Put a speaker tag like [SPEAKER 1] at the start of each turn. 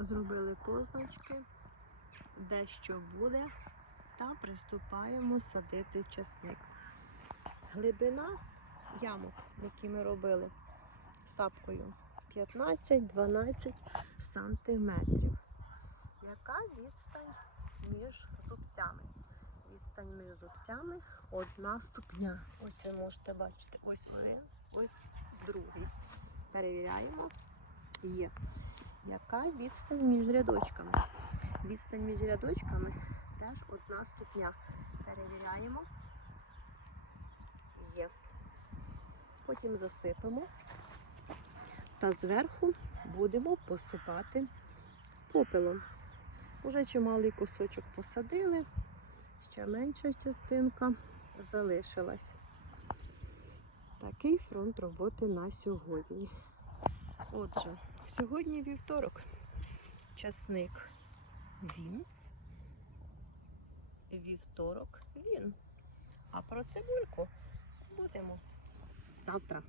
[SPEAKER 1] Зробили позначки, де що буде, та приступаємо садити часник. Глибина ямок, які ми робили сапкою, 15-12 сантиметрів. Яка відстань між зубцями? Відстань між зубцями одна ступня. Ось ви можете бачити. Ось один, ось другий. Перевіряємо. Є. Яка відстань між рядочками? Відстань між рядочками теж одна ступня. Перевіряємо. Є. Потім засипемо. Та зверху будемо посипати попелом. Уже чималий кусочок посадили, ще менша частинка залишилась. Такий фронт роботи на сьогодні. Отже, сьогодні вівторок. Часник він. Вівторок він. А про цибульку будемо завтра.